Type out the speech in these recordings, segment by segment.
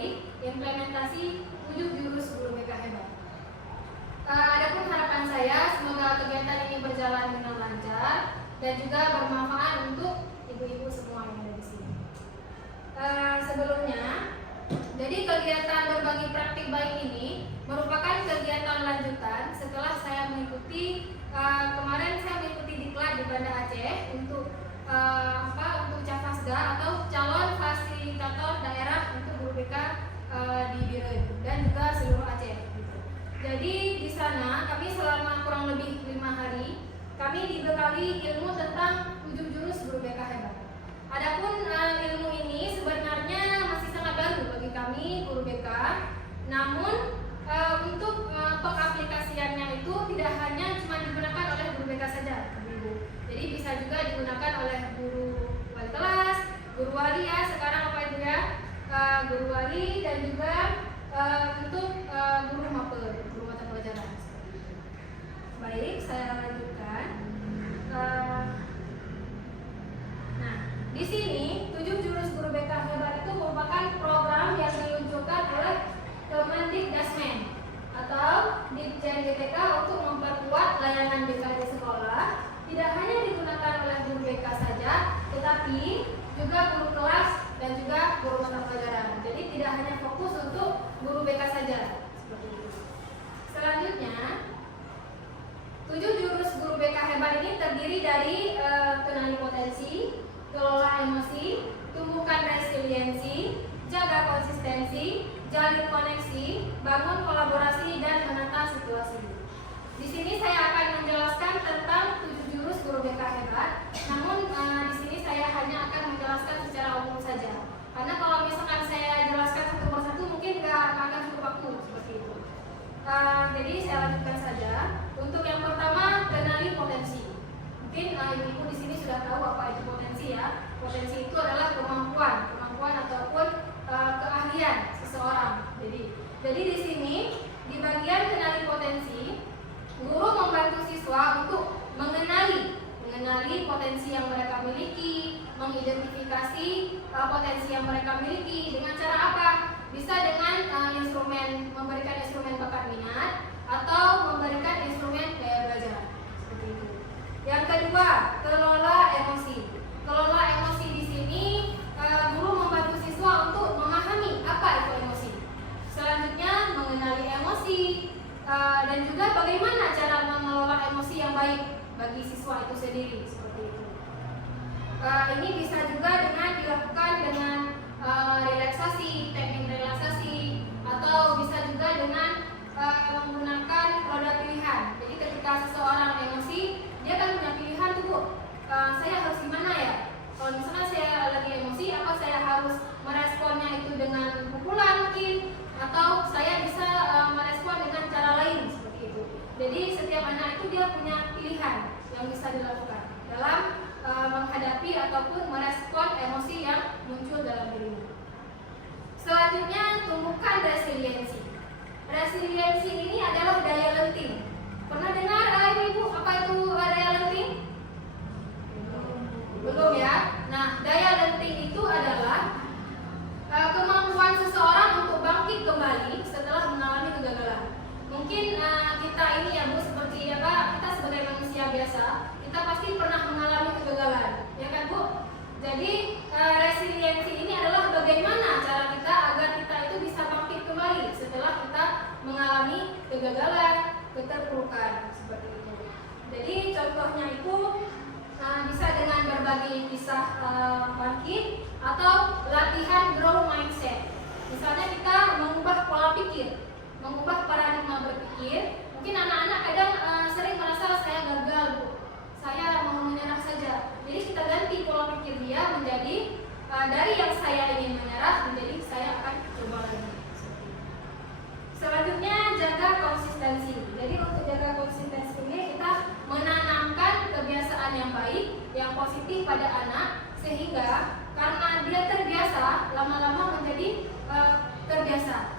baik, implementasi 7 jurus guru BK hebat. Adapun harapan saya semoga kegiatan ini berjalan dengan lancar dan juga bermanfaat untuk ibu-ibu semua yang ada di sini. Sebelumnya, jadi kegiatan berbagi praktik baik ini merupakan kegiatan lanjutan setelah saya mengikuti kemarin saya mengikuti diklat di Banda Aceh untuk untuk Cafasda atau calon fasilitator daerah untuk guru BK di Biren dan juga seluruh Aceh. Jadi di sana kami selama kurang lebih 5 hari kami dibekali ilmu tentang 7 jurus guru BK hebat. Adapun ilmu ini sebenarnya masih sangat baru bagi kami guru BK. Namun untuk pengaplikasiannya itu tidak hanya cuma digunakan oleh guru BK saja, Ibu. Jadi bisa juga digunakan oleh guru wali kelas, guru wali ya sekarang apa itu ya, guru wali dan juga untuk guru mapel, guru mata pelajaran. Baik, saya lanjutkan. Nah, di sini 7 jurus guru BK hebat itu merupakan program yang diluncurkan oleh Kemendikdasmen atau Ditjen GTK untuk memperkuat layanan BK di sekolah. Tidak hanya digunakan oleh guru BK saja, tetapi juga guru kelas dan juga guru mata pelajaran. Jadi tidak hanya fokus untuk guru BK saja. Seperti itu. Selanjutnya, 7 jurus guru BK hebat ini terdiri dari kenali potensi, kelola emosi, tumbuhkan resiliensi, jaga konsistensi, jalin koneksi, bangun kolaborasi, dan menata situasi. Di sini saya akan menjelaskan tentang 7 jurus guru BK hebat. Namun di sini saya hanya akan menjelaskan secara umum saja. Karena kalau misalkan saya jelaskan satu persatu mungkin nggak akan cukup waktu seperti itu. Jadi saya lanjutkan saja. Untuk yang pertama, kenali potensi. Mungkin ibu di sini sudah tahu apa itu potensi ya. Potensi itu adalah kemampuan ataupun keahlian seseorang. Jadi di sini di bagian kenali potensi, guru membantu siswa untuk mengenali potensi yang mereka miliki, mengidentifikasi potensi yang mereka miliki dengan cara apa? Bisa dengan memberikan instrumen bakat minat atau memberikan instrumen gaya belajar. Seperti itu. Yang kedua, kelola emosi. Kelola emosi di sini guru membantu siswa untuk memahami apa itu emosi. Selanjutnya mengenali emosi dan juga bagaimana cara mengelola emosi yang baik bagi siswa itu sendiri. Seperti itu. Ini bisa juga dengan dilakukan dengan relaksasi, teknik relaksasi, atau bisa juga dengan menggunakan roda pilihan. Jadi ketika seseorang emosi, dia kan punya pilihan tuh Bu. Saya harus gimana ya? Kalau misalnya saya lagi emosi, apa saya harus meresponnya itu dengan pukulan mungkin, atau saya bisa merespon dengan cara lain seperti itu. Jadi setiap anak itu dia punya pilihan yang bisa dilakukan dalam menghadapi ataupun merespon emosi yang muncul dalam dirinya. Selanjutnya, tumbuhkan resiliensi. Resiliensi ini adalah daya lenting. Pernah dengar Ibu apa itu daya lenting? Belum ya? Nah, daya lenting itu adalah kemampuan seseorang untuk bangkit kembali setelah mengalami kegagalan. Mungkin kita ini ya Bu, seperti kita sebagai manusia biasa, kita pasti pernah mengalami kegagalan, ya kan Bu? Jadi resiliensi ini adalah bagaimana cara kita agar kita itu bisa bangkit kembali setelah kita mengalami kegagalan, keterpurukan seperti itu. Jadi contohnya itu bisa dengan berbagi kisah bangkit atau latihan grow mindset. Misalnya kita mengubah pola pikir, mengubah paradigma berpikir. Mungkin anak-anak kadang sering merasa saya gagal Bu, saya mau menyerah saja. Jadi kita ganti pola pikir dia menjadi dari yang saya ingin menyerah menjadi saya akan coba lagi. Selanjutnya jaga konsistensi. Jadi untuk jaga konsistensi ini kita menanamkan kebiasaan yang baik, yang positif pada anak sehingga karena dia terbiasa lama-lama menjadi terbiasa.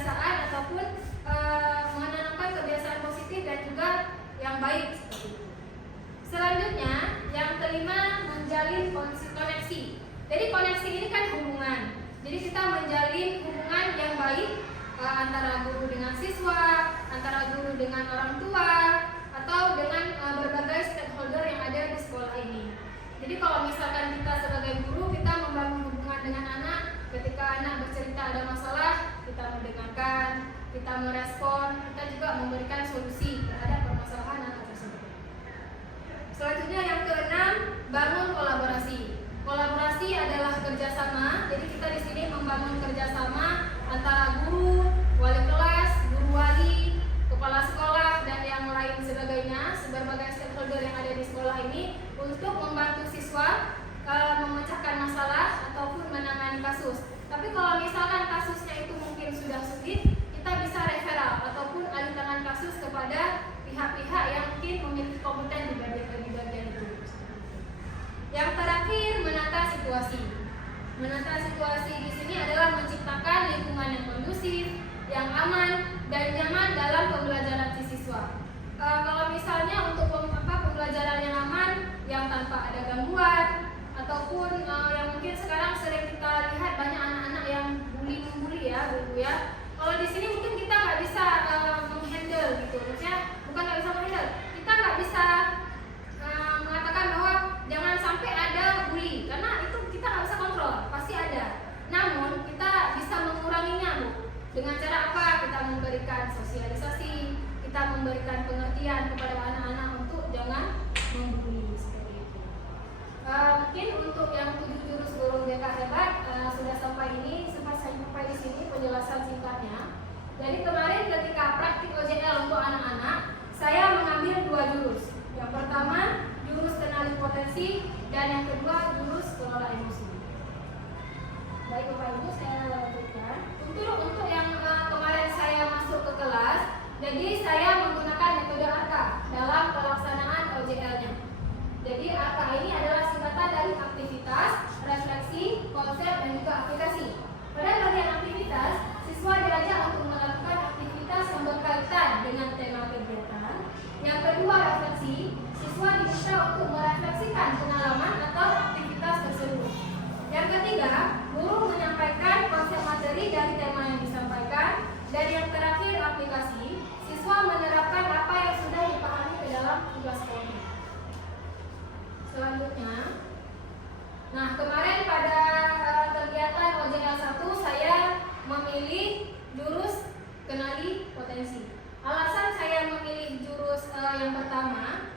kebiasaan ataupun menanamkan kebiasaan positif dan juga yang baik seperti itu. Selanjutnya, yang kelima, menjalin koneksi. Jadi koneksi ini kan hubungan. Jadi kita menjalin hubungan yang baik antara guru dengan siswa, antara guru dengan orang tua, atau dengan berbagai stakeholder yang ada di sekolah ini. Jadi kalau misalkan kita sebagai guru, kita membangun hubungan dengan anak, ketika anak bercerita ada masalah, kita mendengarkan, kita merespon, kita juga memberikan solusi terhadap permasalahan anak tersebut. Selanjutnya yang keenam, bangun kolaborasi. Kolaborasi adalah kerjasama. Jadi kita di sini membangun kerjasama antara guru, wali kelas, guru wali, kepala sekolah, dan yang lain sebagainya, berbagai stakeholder yang ada di sekolah ini untuk membantu siswa memecahkan masalah ataupun menangani kasus. Tapi kalau misalkan kasusnya itu mungkin sudah sulit, kita bisa referral ataupun alih tangan kasus kepada pihak-pihak yang mungkin memiliki kompeten di bagian itu. Yang terakhir, menata situasi. Menata situasi di sini adalah menciptakan lingkungan yang kondusif, yang aman dan nyaman dalam pembelajaran si siswa. Kalau misalnya untuk pembelajaran yang aman, yang tanpa ada gangguan, ataupun yang mungkin sekarang sering kita lihat banyak anak-anak yang membuli ya, Bu ya. Kalau di sini mungkin kita nggak bisa menghandle gitu, maksudnya bukan nggak bisa menghandle, kita nggak bisa mengatakan bahwa jangan sampai ada bully, karena itu kita nggak bisa kontrol, pasti ada. Namun kita bisa menguranginya, Bu. Dengan cara apa? Kita memberikan sosialisasi, kita memberikan pengertian kepada anak-anak untuk jangan membuli seperti itu. Mungkin untuk yang 7 jurus guru BK hebat sudah sampai di sini penjelasan singkatnya. Jadi kemarin ketika praktik OJL untuk anak-anak, saya mengambil 2 jurus. Yang pertama jurus kenali potensi dan yang kedua jurus kelola emosi. Baik Bapak Ibu, saya lanjutkan. Untuk yang kemarin saya masuk ke kelas, jadi saya menggunakan metode ARKA dalam pelaksanaan OJL-nya. Jadi ARKA ini adalah singkatan dari aktivitas, refleksi, konsep, dan juga aplikasi. Pada bagian aktivitas, siswa diajak untuk melakukan aktivitas yang berkaitan dengan tema kegiatan. Yang kedua, refleksi, siswa diminta untuk merefleksikan pengalaman atau aktivitas tersebut. Yang ketiga, guru menyampaikan konsep materi dari tema yang disampaikan. Dan yang terakhir, aplikasi, siswa menerapkan apa yang sudah dipahami ke dalam tugas kelompok. Selanjutnya, nah kemarin pada kegiatan OJL 1 saya memilih jurus kenali potensi. Alasan saya memilih jurus yang pertama,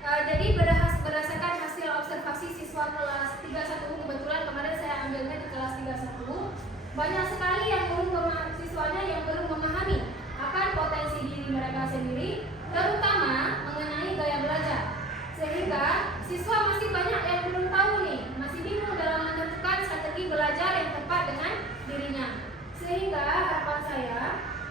jadi berdasarkan hasil observasi siswa kelas 31, kebetulan kemarin saya ambilnya di kelas 31, banyak sekali yang siswanya yang belum memahami akan potensi diri mereka sendiri, terutama mengenai gaya belajar. Sehingga siswa masih banyak yang belum tahu nih, masih bingung dalam menentukan strategi belajar yang tepat dengan dirinya. Sehingga harapan saya,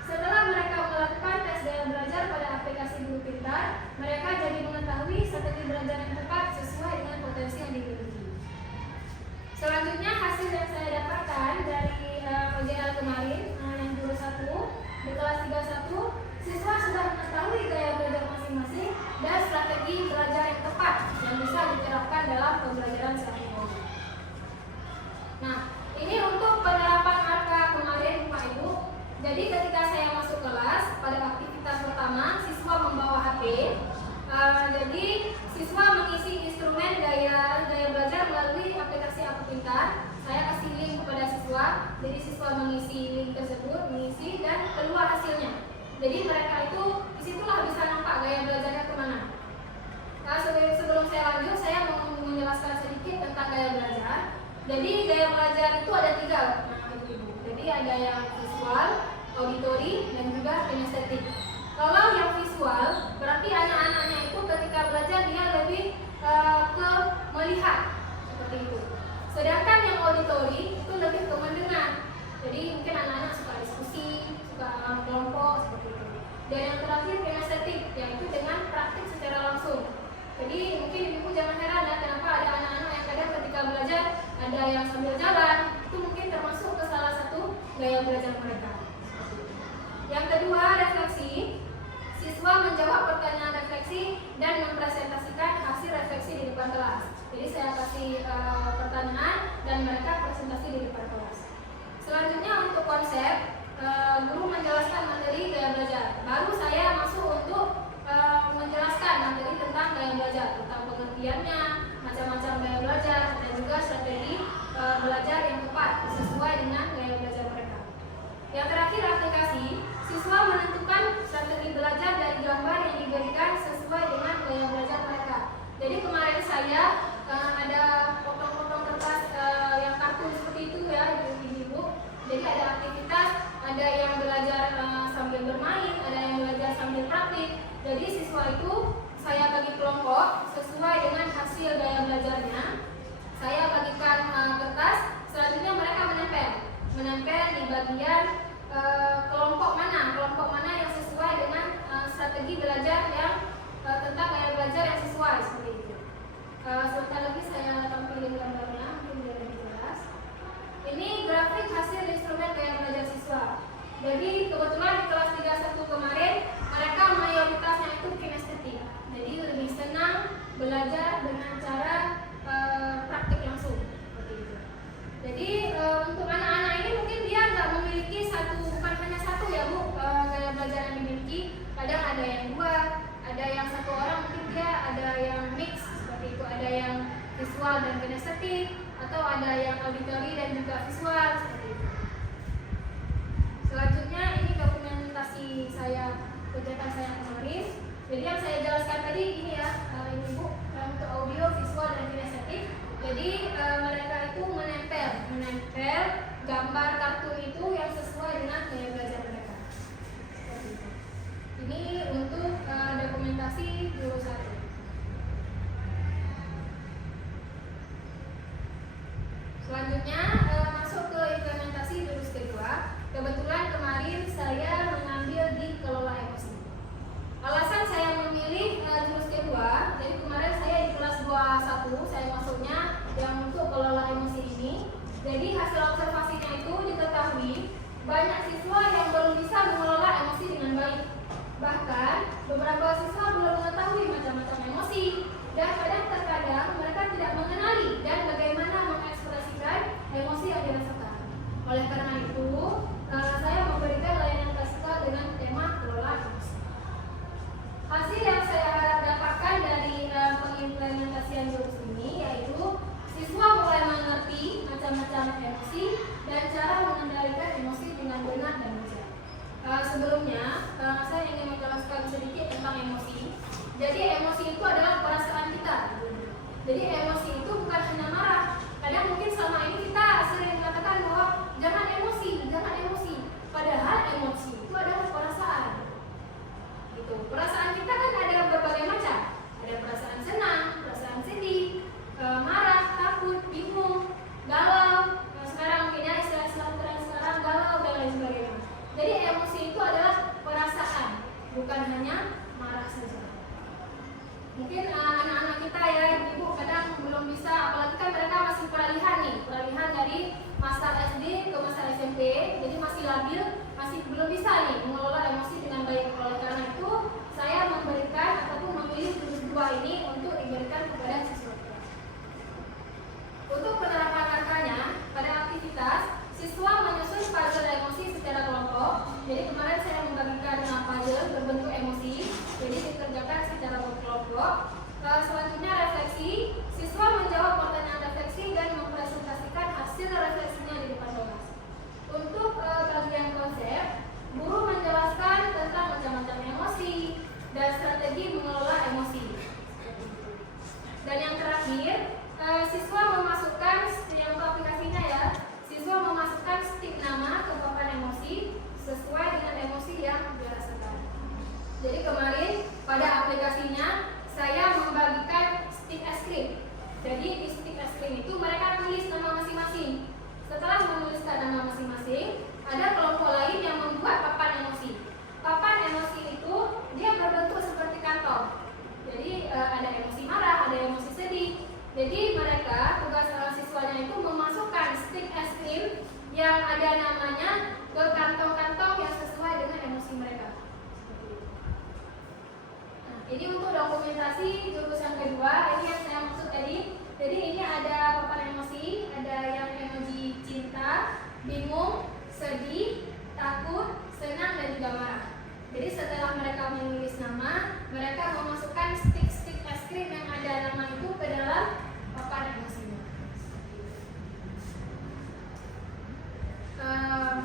setelah mereka melakukan tes gaya belajar pada aplikasi Guru Pintar, mereka jadi mengetahui strategi belajar yang tepat sesuai dengan potensi yang dimiliki. Selanjutnya, hasil yang saya dapatkan dari OJL kemarin, yang jurus 1 di kelas 31, siswa sudah mengetahui gaya belajar masing-masing dan strategi belajar yang tepat yang bisa diterapkan dalam pembelajaran sehari-hari. Nah, ini untuk penerapan ARKA kemarin Pak Ibu. Jadi ketika saya masuk kelas, pada aktivitas pertama siswa membawa HP. Jadi siswa mengisi instrumen gaya belajar melalui aplikasi Aku Pintar. Saya kasih link kepada siswa. Jadi siswa mengisi link tersebut, mengisi dan keluar hasilnya. Jadi mereka itu disitulah bisa nampak gaya belajarnya kemana. Nah, sebelum saya lanjut, saya mau menjelaskan sedikit tentang gaya belajar. Jadi gaya belajar itu ada 3. Jadi ada yang visual, auditori, dan juga kinestetik. Kalau yang visual, berarti anak-anaknya itu ketika belajar dia lebih ke melihat seperti itu. Sedangkan yang auditori itu lebih ke mendengar. Jadi mungkin anak-anak suka diskusi, suka kelompok seperti itu. Dan yang terakhir kinestetik, yaitu dengan praktik secara langsung. Jadi mungkin ibu jangan heran ya kenapa ada anak-anak yang kadang ketika belajar ada yang sambil jalan, itu mungkin termasuk ke salah satu gaya belajar mereka. Yang kedua, refleksi. Siswa menjawab pertanyaan refleksi dan mempresentasikan hasil refleksi di depan kelas. Jadi saya kasih pertanyaan dan mereka presentasi di depan kelas. Selanjutnya untuk konsep, guru menjelaskan materi gaya belajar. Baru saya masuk untuk menjelaskan materi tentang gaya belajar, tentang pengertiannya, macam-macam gaya belajar, dan juga strategi belajar yang tepat sesuai dengan gaya belajar mereka. Yang terakhir, aplikasi. Siswa menentukan strategi belajar dari gambar yang diberikan sesuai dengan gaya belajar mereka. Jadi kemarin saya ada potong-potong kertas yang kartun seperti itu ya di buku. Jadi ada aktivitas, ada yang belajar sambil bermain, ada yang belajar sambil praktik. Jadi siswa itu saya bagi kelompok sesuai dengan hasil gaya belajarnya. Saya bagikan kertas, selanjutnya mereka menempel di bagian kelompok mana yang sesuai dengan strategi belajar yang tentang gaya belajar yang sesuai seperti itu. Sebentar lagi saya tampilin gambarnya mungkin biar lebih jelas. Ini grafik hasil instrumen gaya belajar siswa. Jadi kebetulan di kelas 31 kemarin mereka mayoritasnya itu kinestetik. Jadi lebih senang belajar dengan cara praktik langsung seperti itu. Jadi untuk anak-anak ini mungkin dia nggak memiliki bukan hanya satu ya Bu gaya belajar yang dimiliki. Kadang ada yang dua, ada yang satu orang mungkin dia ada yang mix seperti itu, ada yang visual dan kinestetik, atau ada yang auditory dan juga visual seperti itu. Selanjutnya ini dokumentasi kegiatan saya kemarin. Jadi yang saya jelaskan tadi ini ya, ini Bu, untuk audio, visual dan kinestetik. Jadi mereka itu menempel gambar kartun itu yang sesuai dengan gaya belajar mereka. Ini untuk dokumentasi jurus 1. Selanjutnya masuk ke implementasi jurus kedua. Kebetulan kemarin saya mengambil di kelola emosi. Alasan saya memilih jurus kedua, jadi kemarin saya di kelas 21 saya masuknya yang untuk kelola emosi ini. Jadi hasil observasinya itu diketahui banyak siswa yang belum bisa mengelola emosi dengan baik. Bahkan beberapa siswa belum mengetahui macam-macam emosi dan terkadang mereka tidak mengenali dan bagaimana mengekspresikan emosi yang dirasakan. Oleh karena itu, saya memberikan layanan TSK dengan tema kelola emosi. Hasil yang saya dapatkan dari pengimplementasian jurus ini yaitu siswa mulai mengerti macam-macam emosi dan cara mengendalikan emosi dengan benar dan bijak. Sebelumnya, saya ingin menjelaskan sedikit tentang emosi. Jadi emosi itu adalah perasaan kita. Jadi emosi itu bukan hanya marah. Kadang mungkin selama ini kita sering mengatakan bahwa jangan emosi. Padahal emosi itu adalah perasaan. Gitu. Perasaan kita kan ada berbagai macam. Ada perasaan senang, perasaan sedih, marah, takut, bingung, galau. Sekarang mungkin ya istilah sekarang galau dan lain sebagainya. Jadi emosi itu adalah perasaan, bukan hanya marah saja. Jadi untuk dokumentasi jurusan kedua, ini yang saya maksud tadi. Jadi ini ada papan emosi, ada yang emoji cinta, bingung, sedih, takut, senang, dan juga marah. Jadi setelah mereka menulis nama, mereka memasukkan stick-stick es krim yang ada nama itu ke dalam papan emosinya.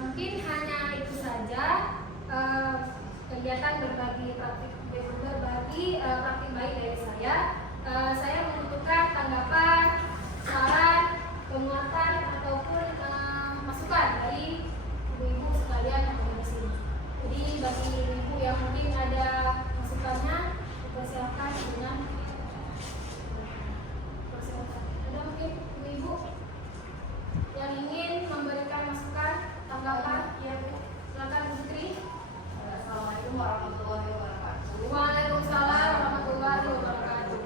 Mungkin hanya itu saja kegiatan berbagi praktik baik dari saya. Saya membutuhkan tanggapan, saran, penguatan ataupun masukan dari ibu-ibu sekalian yang ada di sini. Jadi bagi ibu yang mungkin ada masukannya, persilakan dengan persilakan. Ada mungkin ibu yang ingin memberikan masukan, tanggapan? Ya Bu, silakan Bu Putri. Assalamualaikum warahmatullahi wabarakatuh. Waalaikumsalam warahmatullahi wabarakatuh.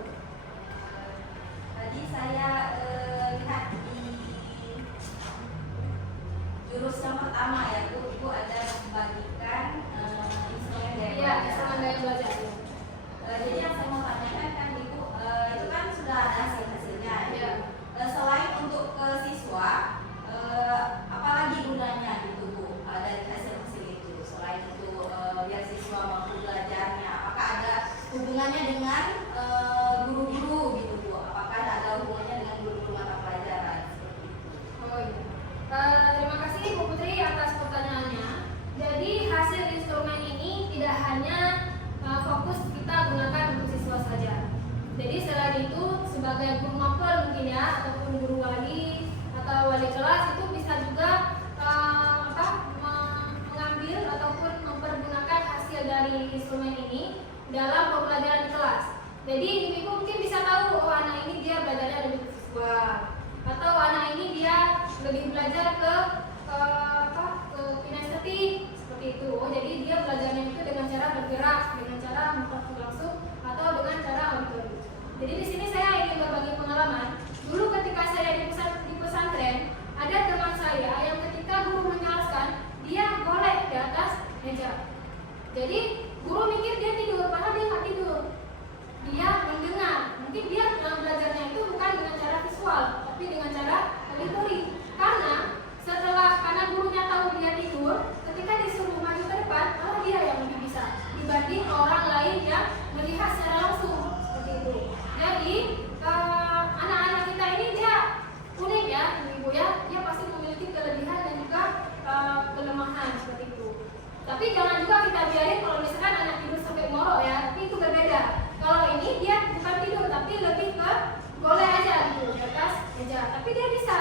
Tadi saya lihat di jurus yang pertama ya Bu, Ibu ada membagikan instrumen daya belajar. Iya, instrumen daya belajar. Jadi yang saya mau tanyakan kan Ibu, itu kan sudah ada hasilnya. Iya. Selain untuk ke siswa, apalagi gunanya gitu Bu dari hasil itu? Selain itu biar siswa mampu belajarnya, apakah ada hubungannya dengan guru-guru gitu Bu? Apakah ada hubungannya dengan guru-guru mata pelajaran seperti itu? Oh iya. Terima kasih Bu Putri atas pertanyaannya. Jadi hasil instrumen ini tidak hanya fokus kita gunakan untuk siswa saja. Jadi selain itu sebagai guru mapel mungkin ya, ataupun guru wali atau wali kelas itu bisa juga mengambil ataupun mempergunakan hasil dari instrumen ini dalam pembelajaran di kelas. Jadi ibu mungkin bisa tahu, oh anak ini dia belajarnya lebih visual, atau anak ini dia lebih belajar ke kinestetik seperti itu. Oh, jadi dia belajarnya itu dengan cara bergerak, dengan cara mempraktik langsung, atau dengan cara auditori. Jadi di sini saya ingin berbagi pengalaman. Dulu ketika saya di pesantren, ada teman saya yang ketika guru menjelaskan, dia golek di atas meja. Jadi guru mikir dia tidur, padahal dia nggak tidur. Dia mendengar. Mungkin dia dalam belajarnya itu bukan dengan cara visual, tapi dengan cara auditori. Karena gurunya tahu dia tidur, ketika disuruh maju ke depan, malah dia yang lebih bisa dibanding orang lain yang melihat secara langsung seperti itu. Jadi anak-anak kita ini dia unik ya, ibu ya, dia pasti memiliki kelebihan dan juga kelemahan seperti itu. Tapi jangan juga kita biarin kalau misalkan anak tidur sampai ngorok ya, tapi itu berbeda. Kalau ini dia bukan tidur tapi lebih ke golek aja gitu di atas meja, tapi dia bisa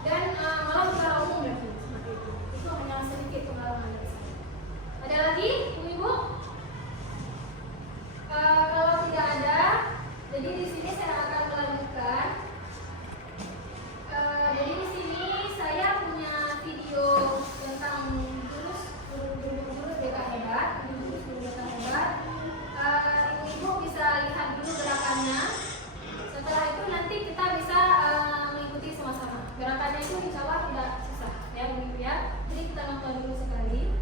dan malah secara umum ya seperti itu. Itu hanya sedikit pengalaman dari saya. Ada lagi ibu? Kalau tidak ada, jadi di sini saya akan melanjutkan. Jadi di sini saya punya video tentang jurus BK hebat, ibu bisa lihat dulu gerakannya. Setelah itu nanti kita bisa mengikuti sama-sama. Gerakannya itu insya Allah tidak susah ya begitu ya. Jadi kita nonton dulu sekali.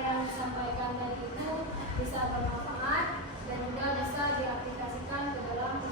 yang disampaikan tadi itu bisa bermanfaat dan juga bisa diaplikasikan ke dalam